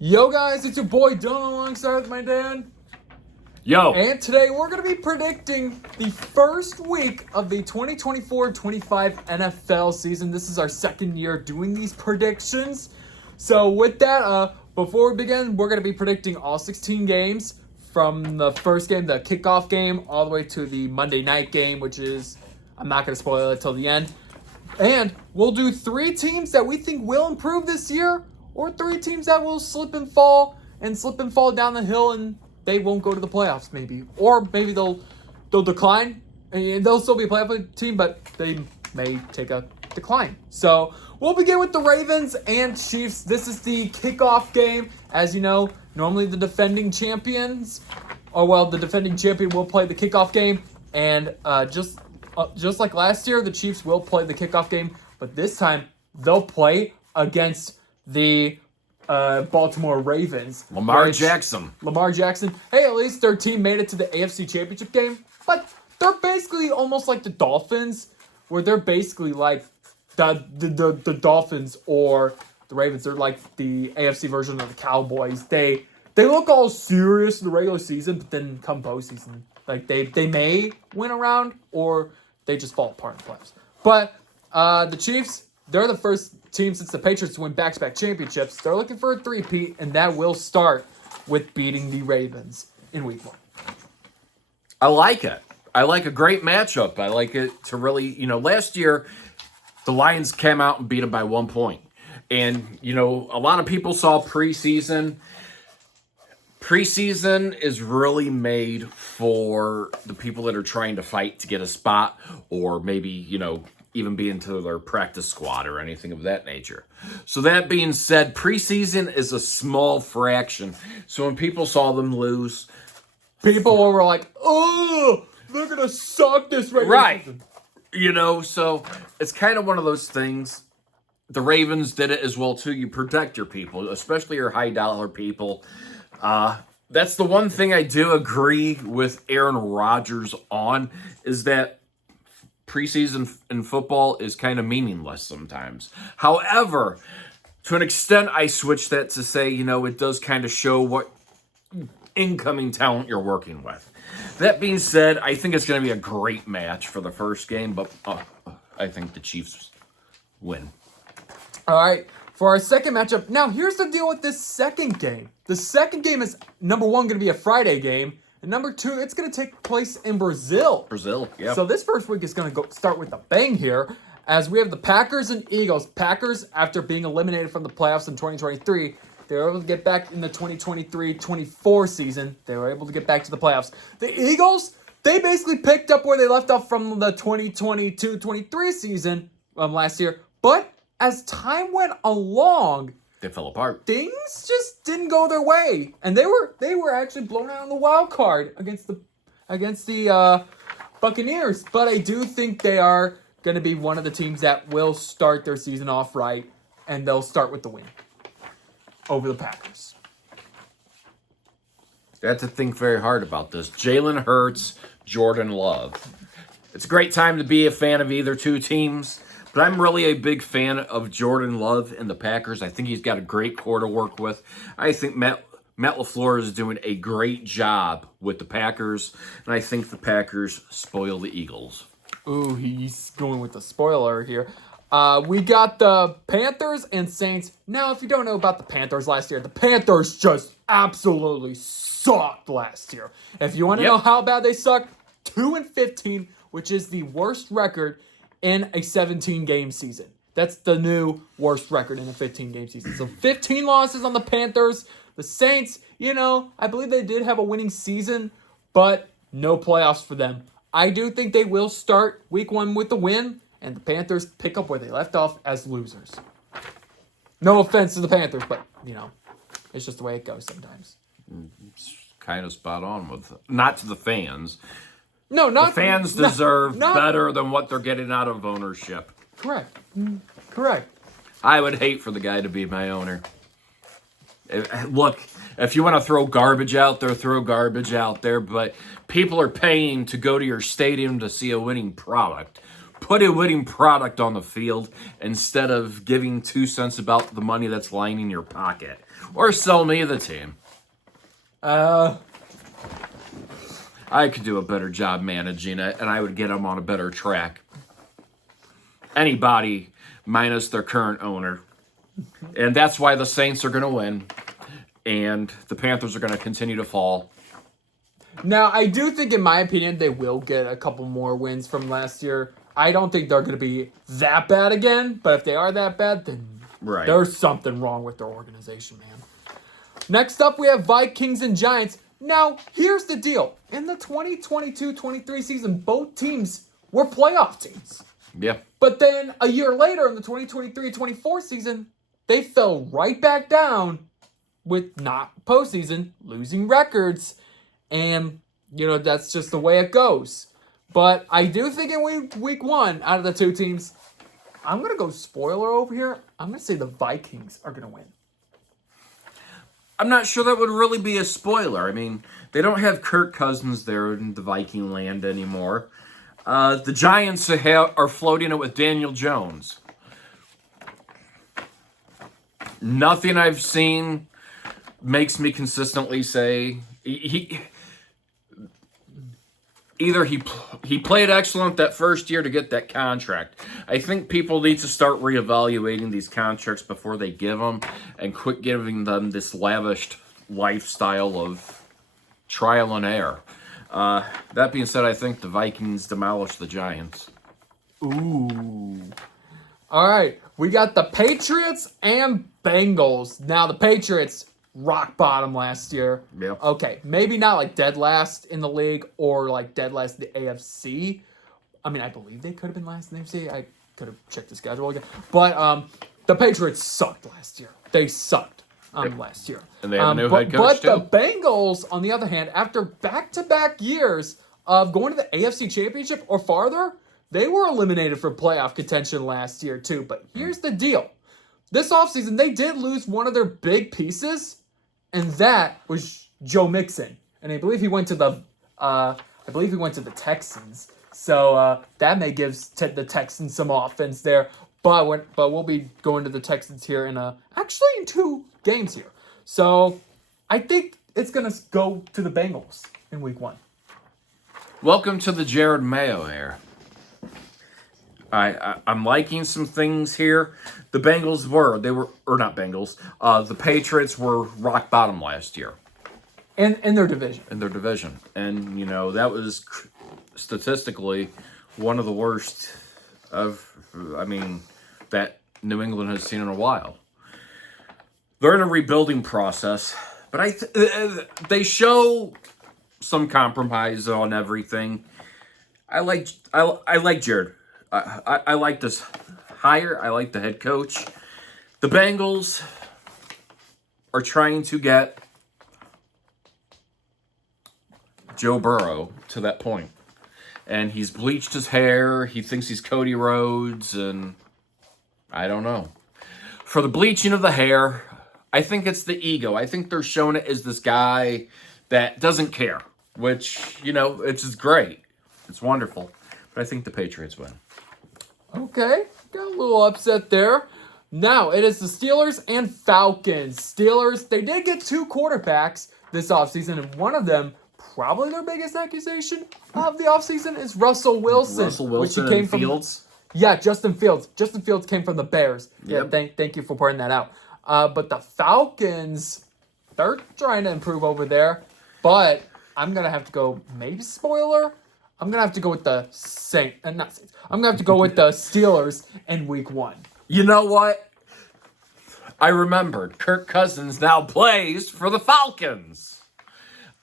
Yo guys, it's your boy Dylan alongside with my dad. Yo. And today we're going to be predicting the first week of the 2024-25 NFL season. This is our second year doing these predictions. So with that, before we begin, we're going to be predicting all 16 games from the first game, the kickoff game, all the way to the Monday night game, which is, I'm not going to spoil it till the end. And we'll do 3 teams that we think will improve this year, or 3 teams that will slip and fall down the hill, and they won't go to the playoffs maybe. Or maybe they'll decline, and they'll still be a playoff team, but they may take a decline. So we'll begin with the Ravens and Chiefs. This is the kickoff game. As you know, normally the defending champions, the defending champion will play the kickoff game, and just like last year, the Chiefs will play the kickoff game, but this time they'll play against the Baltimore Ravens. Lamar Jackson. Hey, at least their team made it to the AFC Championship game, but they're basically almost like the Dolphins, where they're basically like the Dolphins or the Ravens. They're like the AFC version of the Cowboys. They look all serious in the regular season, but then come postseason, like they may win a round or they just fall apart in the playoffs. But the Chiefs, they're the first team since the Patriots to win back-to-back championships. They're looking for a three-peat, and that will start with beating the Ravens in Week 1. I like it. I like a great matchup. I like it to really, last year, the Lions came out and beat them by 1 point. And, a lot of people saw preseason. Preseason is really made for the people that are trying to fight to get a spot, or maybe, even be into their practice squad or anything of that nature. So that being said, preseason is a small fraction. So when people saw them lose, people were like, "Oh, they're gonna suck this regular season." So it's kind of one of those things. The Ravens did it as well too. You protect your people, especially your high dollar people. That's the one thing I do agree with Aaron Rodgers on, is that preseason in football is kind of meaningless sometimes. However, to an extent, I switch that to say, it does kind of show what incoming talent you're working with. That being said, I think it's going to be a great match for the first game, but I think the Chiefs win. All right, for our second matchup. Now, here's the deal with this second game. The second game is, number 1, going to be a Friday game. And number 2, it's going to take place in Brazil. Yeah. So this first week is going to start with a bang here, as we have the Packers and Eagles. Packers, after being eliminated from the playoffs in 2023, they were able to get back in the 2023-24 season. They were able to get back to the playoffs. The Eagles, they basically picked up where they left off from the 2022-23 season last year. But as time went along, they fell apart. Things just didn't go their way, and they were actually blown out on the wild card against the Buccaneers. But I do think they are going to be one of the teams that will start their season off right, and they'll start with the win over the Packers. You have to think very hard about this. Jalen Hurts, Jordan Love. It's a great time to be a fan of either two teams. But I'm really a big fan of Jordan Love and the Packers. I think he's got a great core to work with. I think Matt LaFleur is doing a great job with the Packers. And I think the Packers spoil the Eagles. Ooh, he's going with the spoiler here. We got the Panthers and Saints. Now, if you don't know about the Panthers last year, the Panthers just absolutely sucked last year. If you want to know how bad they sucked, 2-15, which is the worst record in a 17-game season. That's the new worst record in a 15-game season. So 15 losses on the Panthers. The Saints, I believe they did have a winning season, but no playoffs for them. I do think they will start Week 1 with the win, and the Panthers pick up where they left off as losers. No offense to the Panthers, but, it's just the way it goes sometimes. It's kind of spot on with, not to the fans. No, not the fans deserve better than what they're getting out of ownership. Correct. I would hate for the guy to be my owner. Look, if you want to throw garbage out there, throw garbage out there. But people are paying to go to your stadium to see a winning product. put a winning product on the field instead of giving 2 cents about the money that's lining your pocket. Or sell me the team. I could do a better job managing it, and I would get them on a better track. Anybody minus their current owner. And that's why the Saints are going to win. And the Panthers are going to continue to fall. Now, I do think, in my opinion, they will get a couple more wins from last year. I don't think they're going to be that bad again, but if they are that bad, then there's something wrong with their organization, man. Next up, we have Vikings and Giants. Now, here's the deal. In the 2022-23 season, both teams were playoff teams. Yeah. But then a year later, in the 2023-24 season, they fell right back down with not postseason, losing records. And, that's just the way it goes. But I do think in week 1, out of the two teams, I'm going to go spoiler over here. I'm going to say the Vikings are going to win. I'm not sure that would really be a spoiler. I mean, they don't have Kirk Cousins there in the Viking land anymore. The Giants are floating it with Daniel Jones. Nothing I've seen makes me consistently say either he played excellent that first year to get that contract. I think people need to start reevaluating these contracts before they give them and quit giving them this lavished lifestyle of trial and error. That being said, I think the Vikings demolished the Giants. Ooh. All right, we got the Patriots and Bengals. Now, the Patriots rock bottom last year. Yeah. Okay, maybe not like dead last in the league or like dead last in the AFC. I mean, I believe they could have been last in the AFC. I could have checked the schedule again. But the Patriots sucked last year. They sucked last year. And they have a new head coach, too. But the Bengals, on the other hand, after back-to-back years of going to the AFC Championship or farther, they were eliminated from playoff contention last year, too. But here's the deal. This offseason, they did lose one of their big pieces, and that was Joe Mixon. And I believe he went to the Texans. So that may give the Texans some offense there. But we'll be going to the Texans here in 2 games here. So I think it's going to go to the Bengals in week 1. Welcome to the Jared Mayo era. I'm liking some things here. The Patriots were rock bottom last year. In their division. And, that was statistically one of the worst that New England has seen in a while. They're in a rebuilding process, but they show some compromise on everything. I like Jared. I like this hire. I like the head coach. The Bengals are trying to get Joe Burrow to that point. And he's bleached his hair. He thinks he's Cody Rhodes, and I don't know. For the bleaching of the hair, I think it's the ego. I think they're showing it as this guy that doesn't care, which, it's just great. It's wonderful. But I think the Patriots win. Okay, got a little upset there. Now, it is the Steelers and Falcons. Steelers, they did get 2 quarterbacks this offseason, and one of them, probably their biggest accusation of the offseason, is Russell Wilson. Which he came from Fields? Yeah, Justin Fields. Justin Fields came from the Bears. Yep. Yeah, thank you for pointing that out. But the Falcons, they're trying to improve over there. But I'm going to have to go, maybe spoiler, I'm going to have to go with the Saints. I'm going to have to go with the Steelers in week 1. You know what? I remembered. Kirk Cousins now plays for the Falcons.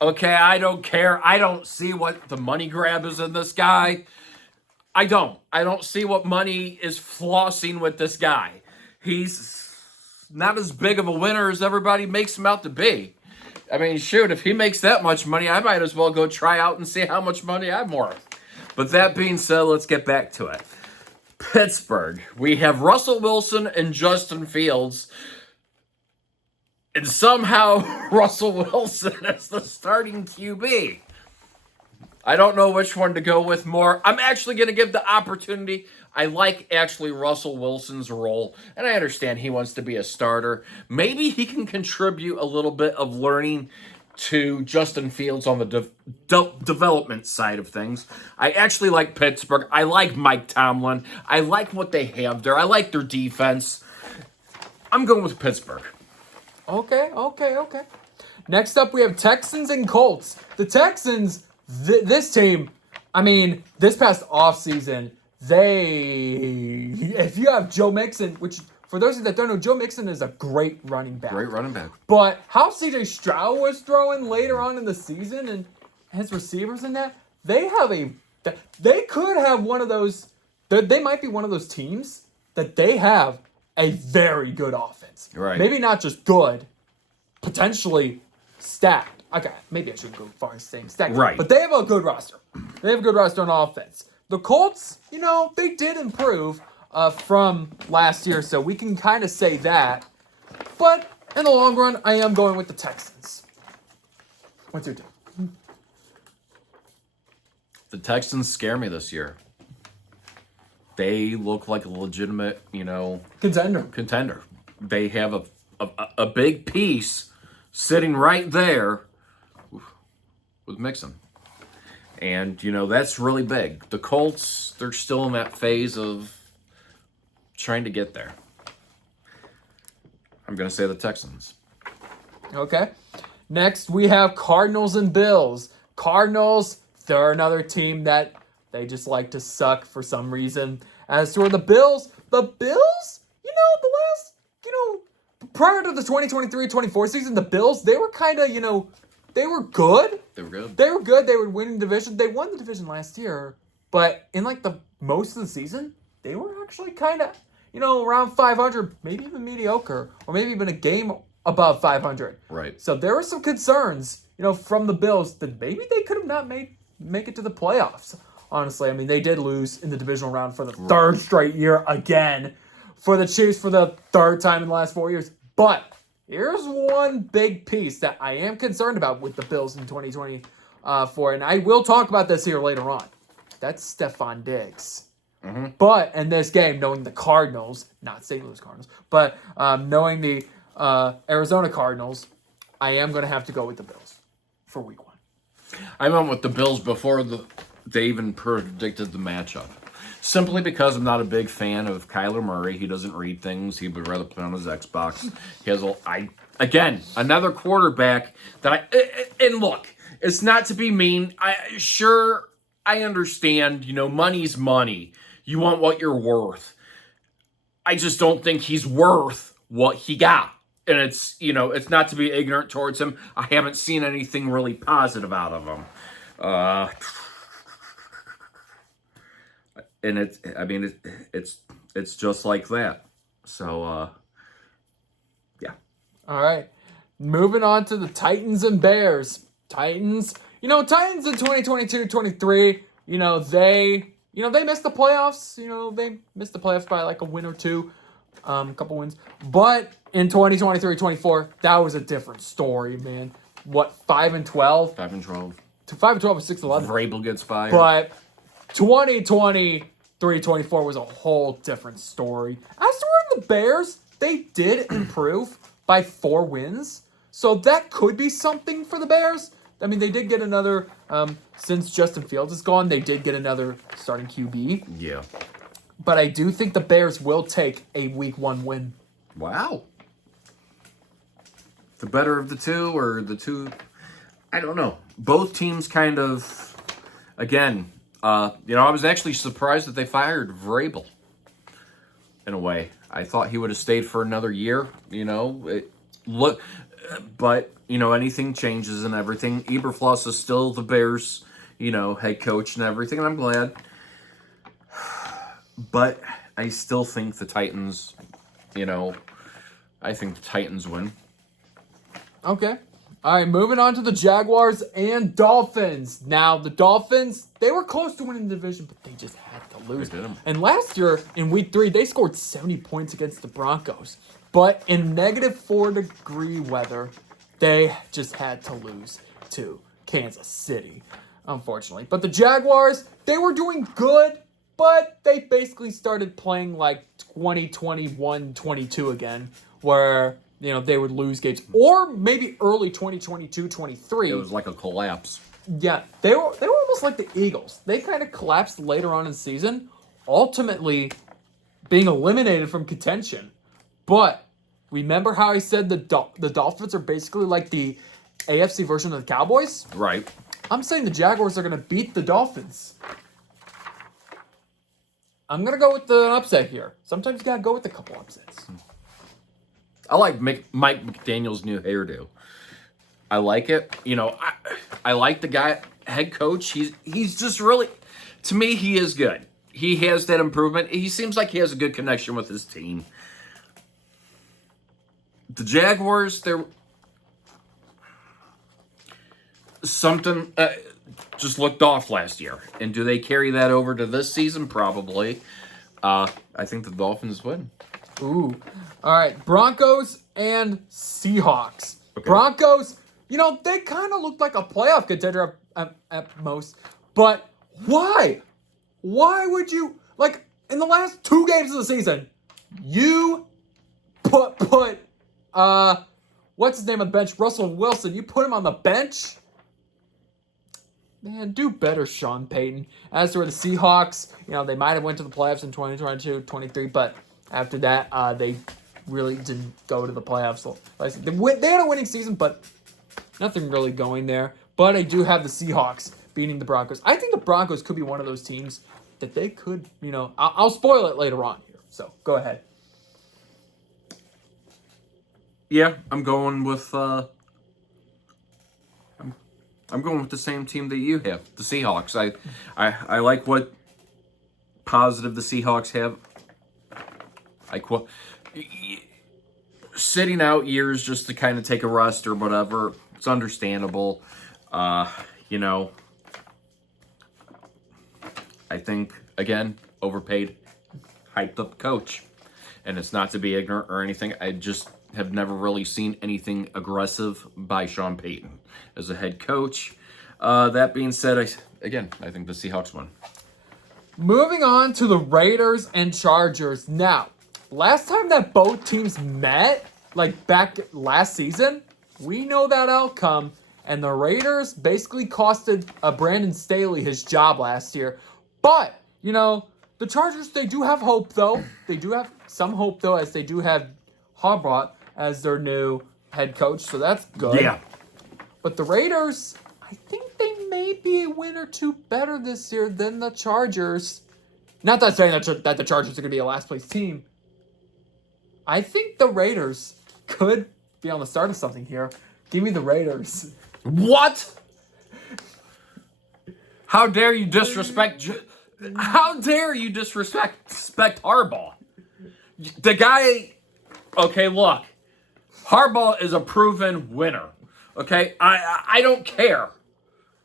Okay, I don't care. I don't see what the money grab is in this guy. I don't see what money is flossing with this guy. He's not as big of a winner as everybody makes him out to be. I mean, shoot, if he makes that much money, I might as well go try out and see how much money I'm worth. But that being said, let's get back to it. Pittsburgh, we have Russell Wilson and Justin Fields. And somehow Russell Wilson is the starting QB. I don't know which one to go with more. I'm actually going to give the opportunity. I like actually Russell Wilson's role, and I understand he wants to be a starter. Maybe he can contribute a little bit of learning to Justin Fields on the development side of things. I actually like Pittsburgh. I like Mike Tomlin. I like what they have there. I like their defense. I'm going with Pittsburgh. Okay. Next up, we have Texans and Colts. The Texans, this team, I mean, this past offseason, if you have Joe Mixon, which for those of you that don't know, Joe Mixon is a great running back. But how CJ Stroud was throwing later on in the season and his receivers in that, they could have one of those, they might be one of those teams that they have a very good offense. Right. Maybe not just good, potentially stacked. Okay, maybe I shouldn't go far as saying stacked. Right. But they have a good roster. They have a good roster on offense. The Colts, they did improve from last year, so we can kind of say that. But in the long run, I am going with the Texans. What's your team? The Texans scare me this year. They look like a legitimate, contender. They have a big piece sitting right there with Mixon. And, that's really big. The Colts, they're still in that phase of trying to get there. I'm going to say the Texans. Okay. Next, we have Cardinals and Bills. Cardinals, they're another team that they just like to suck for some reason. As for the Bills, prior to the 2023-24 season, the Bills, they were kind of, they were good. They were good. They were good. They would win the division. They won the division last year. But in, the most of the season, they were actually kind of, around 500, maybe even mediocre, or maybe even a game above 500. Right. So there were some concerns, from the Bills that maybe they could have not make it to the playoffs. Honestly, I mean, they did lose in the divisional round for the third straight year again for the Chiefs for the third time in the last 4 years. But here's one big piece that I am concerned about with the Bills in 2024, and I will talk about this here later on. That's Stephon Diggs. Mm-hmm. But in this game, knowing the Cardinals, not St. Louis Cardinals, but knowing the Arizona Cardinals, I am going to have to go with the Bills for week 1. I went with the Bills before they even predicted the matchup. Simply because I'm not a big fan of Kyler Murray. He doesn't read things. He would rather play on his Xbox. He has another quarterback that and look, it's not to be mean. I understand, money's money. You want what you're worth. I just don't think he's worth what he got. And it's not to be ignorant towards him. I haven't seen anything really positive out of him. And it's just like that. So, yeah. All right. Moving on to the Titans and Bears. Titans in 2022-23, they missed the playoffs. They missed the playoffs by like a win or two, a couple wins. But in 2023-24, that was a different story, man. What, 5-12? 5-12. To 5-12 or 6-11. Vrabel gets fired. But 2023-24 was a whole different story. As for the Bears, they did improve by 4 wins. So that could be something for the Bears. I mean, they did get another, since Justin Fields is gone, they did get another starting QB. Yeah. But I do think the Bears will take a week 1 win. Wow. The better of the two, or the two, I don't know. Both teams kind of, again, I was actually surprised that they fired Vrabel. In a way, I thought he would have stayed for another year. But anything changes and everything. Eberflus is still the Bears, head coach and everything, and I'm glad. But I still think the Titans, I think the Titans win. Okay. All right, moving on to the Jaguars and Dolphins. Now, the Dolphins, they were close to winning the division, but they just had to lose. They did. And last year, in week 3, they scored 70 points against the Broncos. But in -4-degree weather, they just had to lose to Kansas City. unfortunately. But the Jaguars, they were doing good, but they basically started playing like 2021-22 again, where, you know, they would lose games. Or maybe early 2022-23. It was like a collapse. Yeah, they were almost like the Eagles. They kind of collapsed later on in the season, ultimately being eliminated from contention. But remember how I said the Dolphins are basically like the AFC version of the Cowboys? Right. I'm saying the Jaguars are going to beat the Dolphins. I'm going to go with the upset here. Sometimes you got to go with a couple upsets. I like Mike McDaniel's new hairdo. I like it. You know, I like the guy, head coach. He's just really, to me, he is good. He has that improvement. He seems like he has a good connection with his team. The Jaguars, they're something just looked off last year. And do they carry that over to this season? Probably. I think the Dolphins win. Ooh. All right. Broncos and Seahawks. Okay. Broncos, you know, they kind of looked like a playoff contender at most. But why? Why would you, like, in the last 2 games of the season, you put what's his name on the bench? Russell Wilson. You put him on the bench? Man, do better, Sean Payton. As for the Seahawks, you know, they might have went to the playoffs in 2022-23, but after that, they really didn't go to the playoffs. So, they had a winning season, but nothing really going there. But I do have the Seahawks beating the Broncos. I think the Broncos could be one of those teams that they could, you know, I'll spoil it later on here. So, go ahead. Yeah, I'm going with I'm going with the same team that you have, the Seahawks. I like what positive the Seahawks have. Like what sitting out years just to kind of take a rest or whatever. It's understandable. You know, I think again, overpaid, hyped up coach. And it's not to be ignorant or anything. I just have never really seen anything aggressive by Sean Payton as a head coach. That being said, I think the Seahawks won. Moving on to the Raiders and Chargers. Now, last time that both teams met, like back last season, we know that outcome. And the Raiders basically costed Brandon Staley his job last year. But, you know, the Chargers, they do have hope, though. They do have some hope, though, as they do have Harbaugh as their new head coach. So that's good. Yeah. But the Raiders, I think they may be a win or two better this year than the Chargers. Not that saying that the Chargers are going to be a last-place team. I think the Raiders could be on the start of something here. Give me the Raiders. What? How dare you disrespect... How dare you disrespect Harbaugh? The guy... Okay, look. Harbaugh is a proven winner. Okay? I don't care.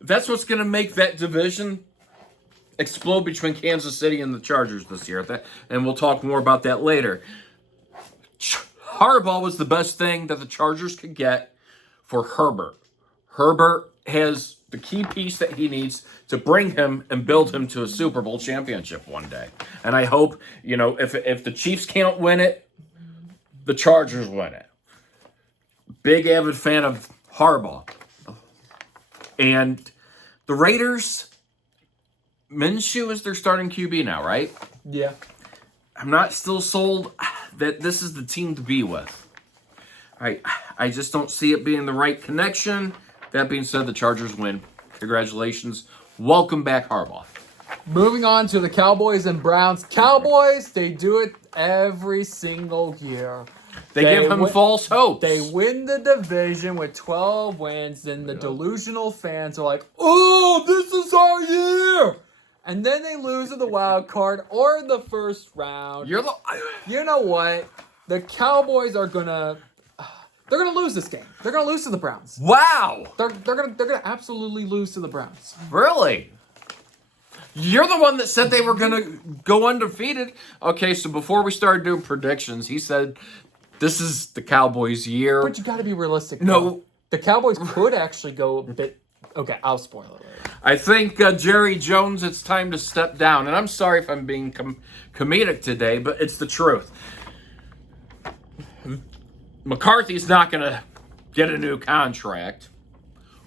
That's what's going to make that division explode between Kansas City and the Chargers this year. And we'll talk more about that later. Harbaugh was the best thing that the Chargers could get for Herbert. Herbert has the key piece that he needs to bring him and build him to a Super Bowl championship one day. And I hope, you know, if the Chiefs can't win it, the Chargers win it. Big avid fan of Harbaugh. And the Raiders, Minshew is their starting QB now, right? Yeah. I'm not still sold that this is the team to be with. I just don't see it being the right connection. That being said, the Chargers win. Congratulations. Welcome back, Harbaugh. Moving on to the Cowboys and Browns. Cowboys, they do it every single year. They give him false hopes. They win the division with 12 wins, and the delusional fans are like, oh, this is our year! And then they lose in the wild card or in the first round. You know what? The Cowboys are gonna... They're gonna lose this game. They're gonna lose to the Browns. Wow. They're gonna absolutely lose to the Browns. Really? You're the one that said they were gonna go undefeated. Okay, so before we started doing predictions, he said this is the Cowboys' year. But you gotta be realistic. No. Though. The Cowboys could actually go a bit... Okay, I'll spoil it later. I think Jerry Jones, it's time to step down. And I'm sorry if I'm being comedic today, but it's the truth. McCarthy's not going to get a new contract.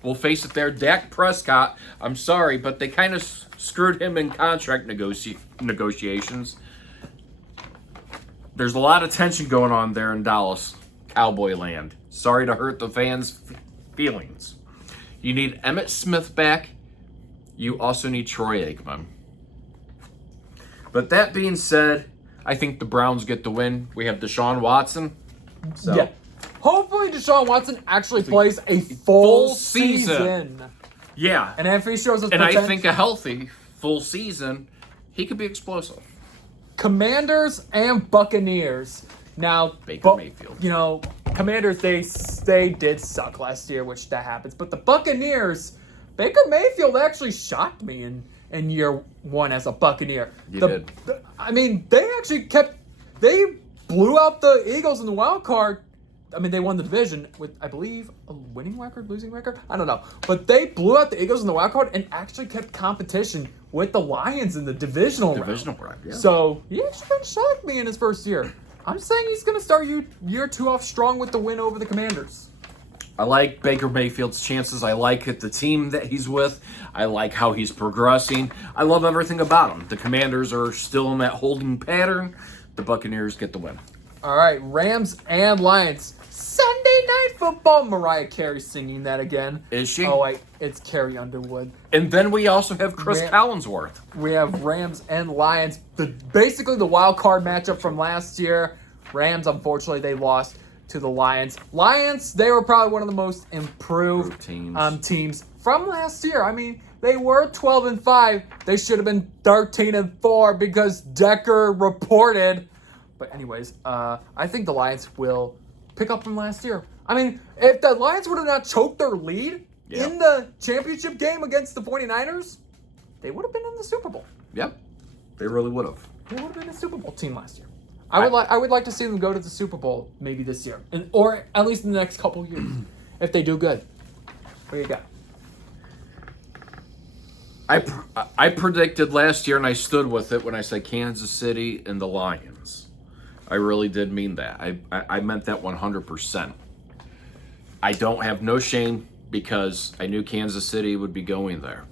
We'll face it there. Dak Prescott, I'm sorry, but they kind of screwed him in contract negotiations. There's a lot of tension going on there in Dallas, Cowboy land. Sorry to hurt the fans' feelings. You need Emmitt Smith back. You also need Troy Aikman. But that being said, I think the Browns get the win. We have Deshaun Watson. So. Yeah. Hopefully Deshaun Watson actually plays a full season. Yeah. And if he shows us And potential, I think a healthy full season, he could be explosive. Commanders and Buccaneers. Now, Baker Mayfield. You know, Commanders, they did suck last year, which that happens. But the Buccaneers, Baker Mayfield actually shocked me in year one as a Buccaneer. He did. I mean, they actually they blew out the Eagles in the wild card. I mean, they won the division with, I believe, a winning record, losing record? I don't know. But they blew out the Eagles in the wild card and actually kept competition with the Lions in the divisional round. Yeah. So, he actually kind of shocked me in his first year. I'm saying he's going to start year two off strong with the win over the Commanders. I like Baker Mayfield's chances. I like the team that he's with. I like how he's progressing. I love everything about him. The Commanders are still in that holding pattern. The Buccaneers get the win. All right, Rams and Lions. Sunday Night Football. Mariah Carey singing that again. Is she? Oh, wait, it's Carrie Underwood. And then we also have Chris Collinsworth. We have Rams and Lions. Basically the wild card matchup from last year. Rams, unfortunately, they lost to the Lions. Lions, they were probably one of the most improved teams from last year. I mean, they were 12-5. They should have been 13-4 because Decker reported. But anyways, I think the Lions will pick up from last year. I mean, if the Lions would have not choked their lead in the championship game against the 49ers, they would have been in the Super Bowl. Yep, they really would have. They would have been a Super Bowl team last year. I would like to see them go to the Super Bowl maybe this year, or at least in the next couple years, if they do good. What do you got? I predicted last year, and I stood with it when I said Kansas City and the Lions. I really did mean that. I meant that 100%. I don't have no shame because I knew Kansas City would be going there.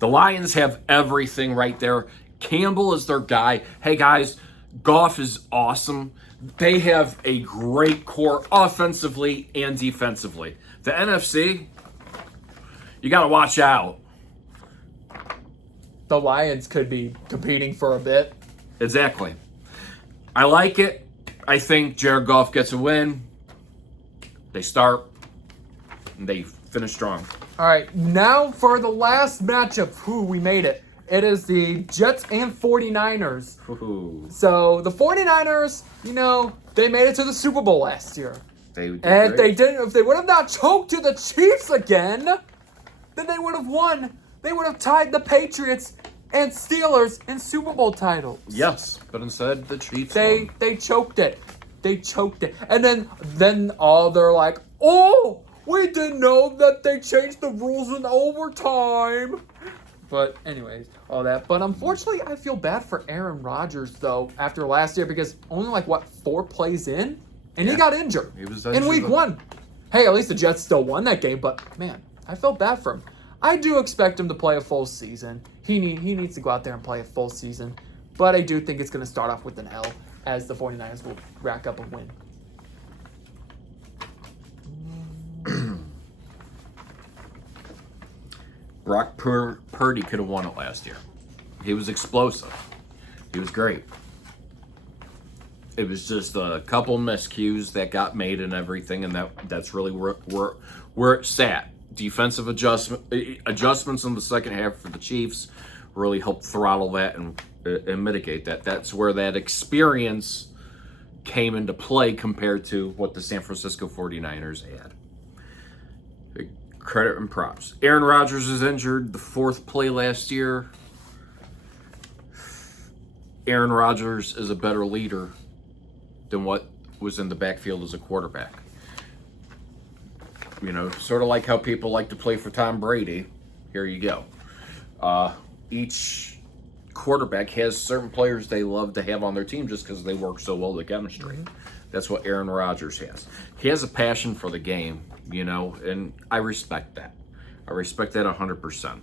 The Lions have everything right there. Campbell is their guy. Hey, guys, Goff is awesome. They have a great core offensively and defensively. The NFC, you got to watch out. The Lions could be competing for a bit. Exactly. I like it. I think Jared Goff gets a win. They start, and they finish strong. All right, now for the last matchup. We made it. It is the Jets and 49ers. Ooh. So the 49ers, you know, they made it to the Super Bowl last year. If If they would have not choked to the Chiefs again, then they would have won. They would have tied the Patriots and Steelers in Super Bowl titles. Yes, but instead the Chiefs They won. choked it. They choked it. And then all they're like, oh, we didn't know that they changed the rules in overtime. But anyways, all that. But unfortunately, I feel bad for Aaron Rodgers, though, after last year, because only 4 plays in, and he got injured. He was in injured. week 1. Hey, at least the Jets still won that game, but man, I felt bad for him. I do expect him to play a full season. He needs to go out there and play a full season. But I do think it's going to start off with an L, as the 49ers will rack up a win. Brock Purdy could have won it last year. He was explosive. He was great. It was just a couple miscues that got made and everything, and that's really where it sat. Defensive adjustments in the second half for the Chiefs really helped throttle that and mitigate that. That's where that experience came into play compared to what the San Francisco 49ers had. Credit and props. Aaron Rodgers is injured the 4th play last year. Aaron Rodgers is a better leader than what was in the backfield as a quarterback. Sort of like how people like to play for Tom Brady. Here you go. Each quarterback has certain players they love to have on their team just because they work so well the chemistry. That's what Aaron Rodgers has. He has a passion for the game, and I respect that. I respect that 100%.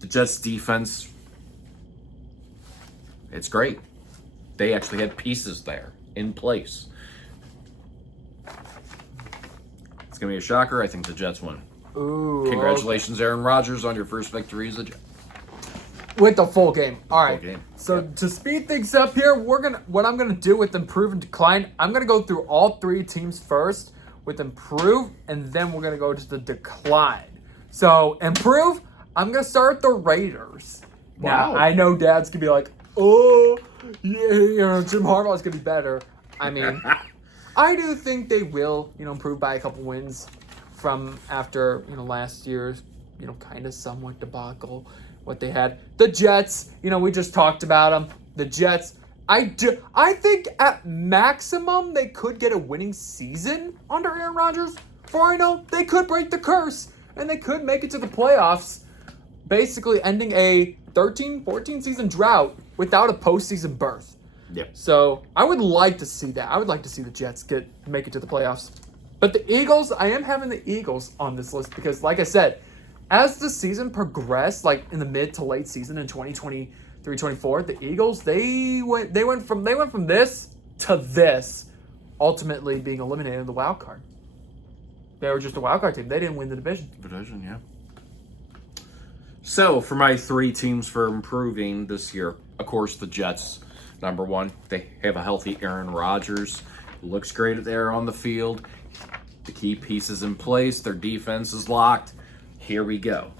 The Jets defense, it's great. They actually had pieces there in place. It's going to be a shocker. I think the Jets win. Ooh. Congratulations, Aaron Rodgers, on your first victory as a Jet. With the full game. All right. Full game. So Yep. to speed things up here, what I'm gonna do with improve and decline, I'm gonna go through all three teams first with improve, and then we're gonna go to the decline. So improve, I'm gonna start with the Raiders. Wow. Now I know Dad's gonna be like, oh, yeah, Jim Harbaugh's gonna be better. I mean, I do think they will, improve by a couple wins from after last year's kind of somewhat debacle. What they had. The Jets, we just talked about them. The Jets, I think at maximum they could get a winning season under Aaron Rodgers. For all I know, they could break the curse and they could make it to the playoffs, basically ending a 13-14 season drought without a postseason berth. Yep. So I would like to see that. I would like to see the Jets make it to the playoffs. But the Eagles, I am having the Eagles on this list because, like I said, as the season progressed, like in the mid to late season in 2023-24, the Eagles they went from this to this, ultimately being eliminated in the wild card. They were just a wild card team. They didn't win the division. Yeah. So for my three teams for improving this year, of course, the Jets. Number one, they have a healthy Aaron Rodgers. Looks great there on the field. The key pieces in place. Their defense is locked. Here we go.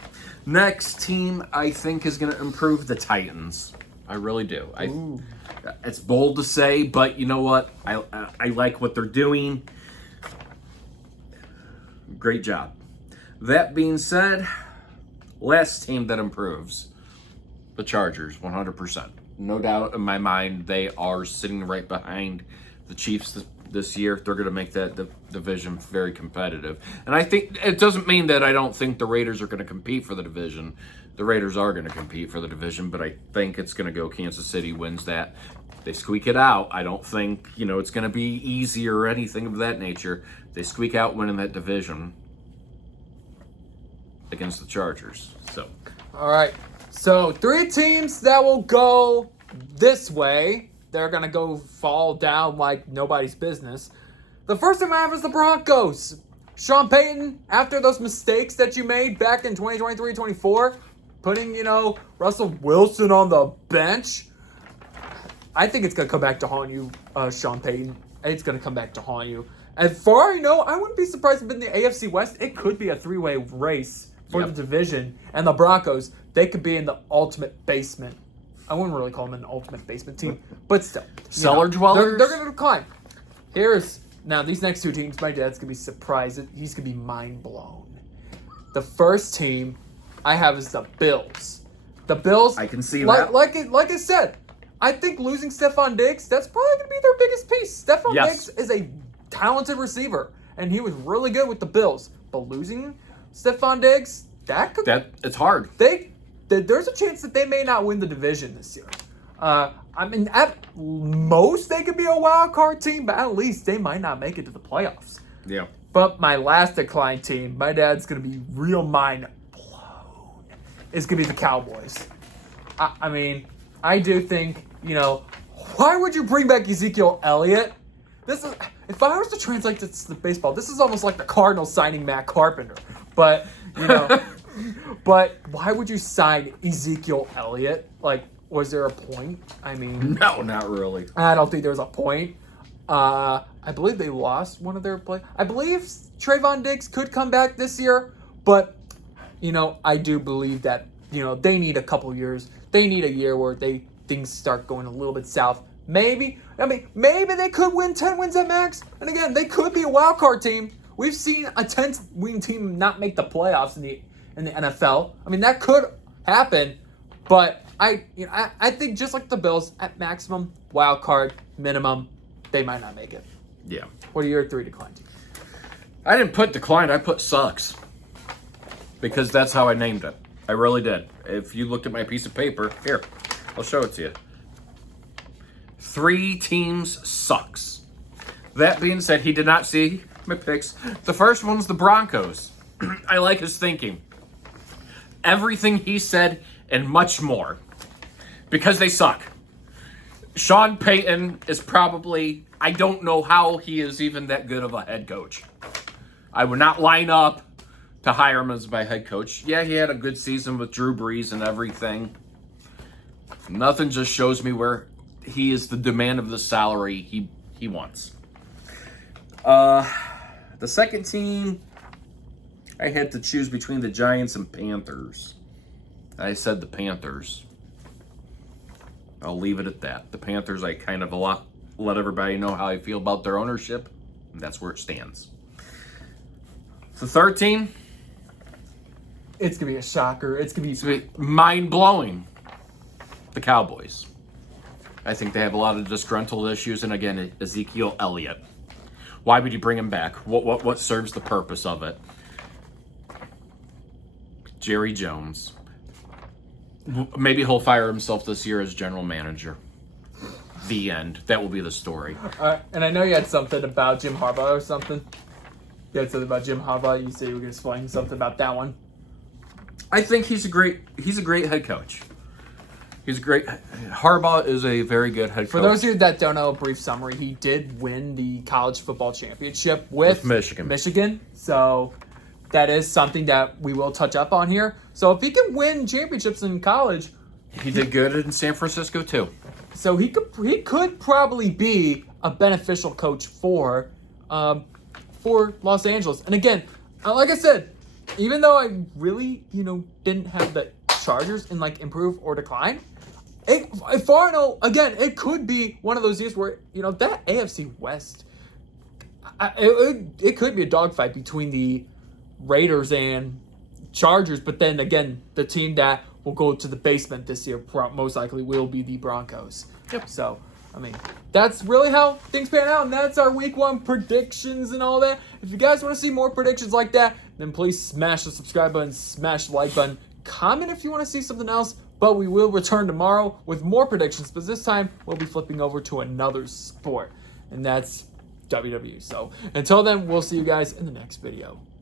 Next team, I think, is going to improve, the Titans. I really do. It's bold to say, but you know what? I like what they're doing. Great job. That being said, last team that improves, the Chargers, 100%. No doubt in my mind, they are sitting right behind the Chiefs this year. They're going to make that division very competitive. And I think it doesn't mean that I don't think the Raiders are going to compete for the division. The Raiders are going to compete for the division, but I think it's going to go Kansas City wins that. They squeak it out. I don't think, it's going to be easy or anything of that nature. They squeak out winning that division against the Chargers. So, All right. So 3 teams that will go this way. They're going to go fall down like nobody's business. The first team I have is the Broncos. Sean Payton, after those mistakes that you made back in 2023-24, putting, Russell Wilson on the bench, I think it's going to come back to haunt you, Sean Payton. It's going to come back to haunt you. As far as I know, I wouldn't be surprised if in the AFC West, it could be a 3-way race for the division. And the Broncos, they could be in the ultimate basement. I wouldn't really call them an ultimate basement team, but still. Cellar dwellers? They're going to decline. Now, these next 2 teams, my dad's going to be surprised. He's going to be mind blown. The first team I have is the Bills. The Bills. I can see that. Like I said, I think losing Stephon Diggs, that's probably going to be their biggest piece. Stephon Diggs is a talented receiver, and he was really good with the Bills. But losing Stephon Diggs, it's hard. There's a chance that they may not win the division this year. At most, they could be a wild card team, but at least they might not make it to the playoffs. Yeah. But my last decline team, my dad's going to be real mind blown, is going to be the Cowboys. I do think, why would you bring back Ezekiel Elliott? If I was to translate this to baseball, this is almost like the Cardinals signing Matt Carpenter. But, but why would you sign Ezekiel Elliott? Like, was there a point? No, not really. I don't think there was a point. I believe they lost one of their players. I believe Trayvon Diggs could come back this year, but, I do believe that, they need a couple years. They need a year where things start going a little bit south. Maybe they could win 10 wins at max. And again, they could be a wild card team. We've seen a 10-win team not make the playoffs in the NFL. That could happen, but I think just like the Bills, at maximum, wild card, minimum, they might not make it. Yeah. What are your 3 decline teams? I didn't put declined, I put sucks. Because that's how I named it. I really did. If you looked at my piece of paper, here, I'll show it to you. 3 teams sucks. That being said, he did not see my picks. The first one's the Broncos. I like his thinking. Everything he said and much more. Because they suck. Sean Payton is probably, I don't know how he is even that good of a head coach. I would not line up to hire him as my head coach. Yeah, he had a good season with Drew Brees and everything. Nothing just shows me where he is the demand of the salary he wants. The second team, I had to choose between the Giants and Panthers. I said the Panthers. I'll leave it at that. The Panthers, I kind of let everybody know how I feel about their ownership. And that's where it stands. The third team, It's going to be a shocker. It's going to be mind-blowing. The Cowboys. I think they have a lot of disgruntled issues. And again, Ezekiel Elliott. Why would you bring him back? What serves the purpose of it? Jerry Jones. Maybe he'll fire himself this year as general manager. The end. That will be the story. And I know you had something about Jim Harbaugh or something. You had something about Jim Harbaugh. You said you were going to explain something about that one. I think he's a great head coach. Harbaugh is a very good head coach. For those of you that don't know, a brief summary, he did win the college football championship with Michigan. So that is something that we will touch up on here. So if he can win championships in college, He did good in San Francisco too. so he could probably be a beneficial coach for Los Angeles. And again, like I said, even though I really didn't have the Chargers in improve or decline, if far no again, it could be one of those years where that AFC West, it could be a dogfight between the Raiders and Chargers, but then again, the team that will go to the basement this year most likely will be the Broncos. Yep. So, I mean, that's really how things pan out, and that's our week 1 predictions and all that. If you guys want to see more predictions like that, then please smash the subscribe button, smash the like button, comment if you want to see something else, but we will return tomorrow with more predictions, but this time we'll be flipping over to another sport, and that's WWE. So, until then, we'll see you guys in the next video.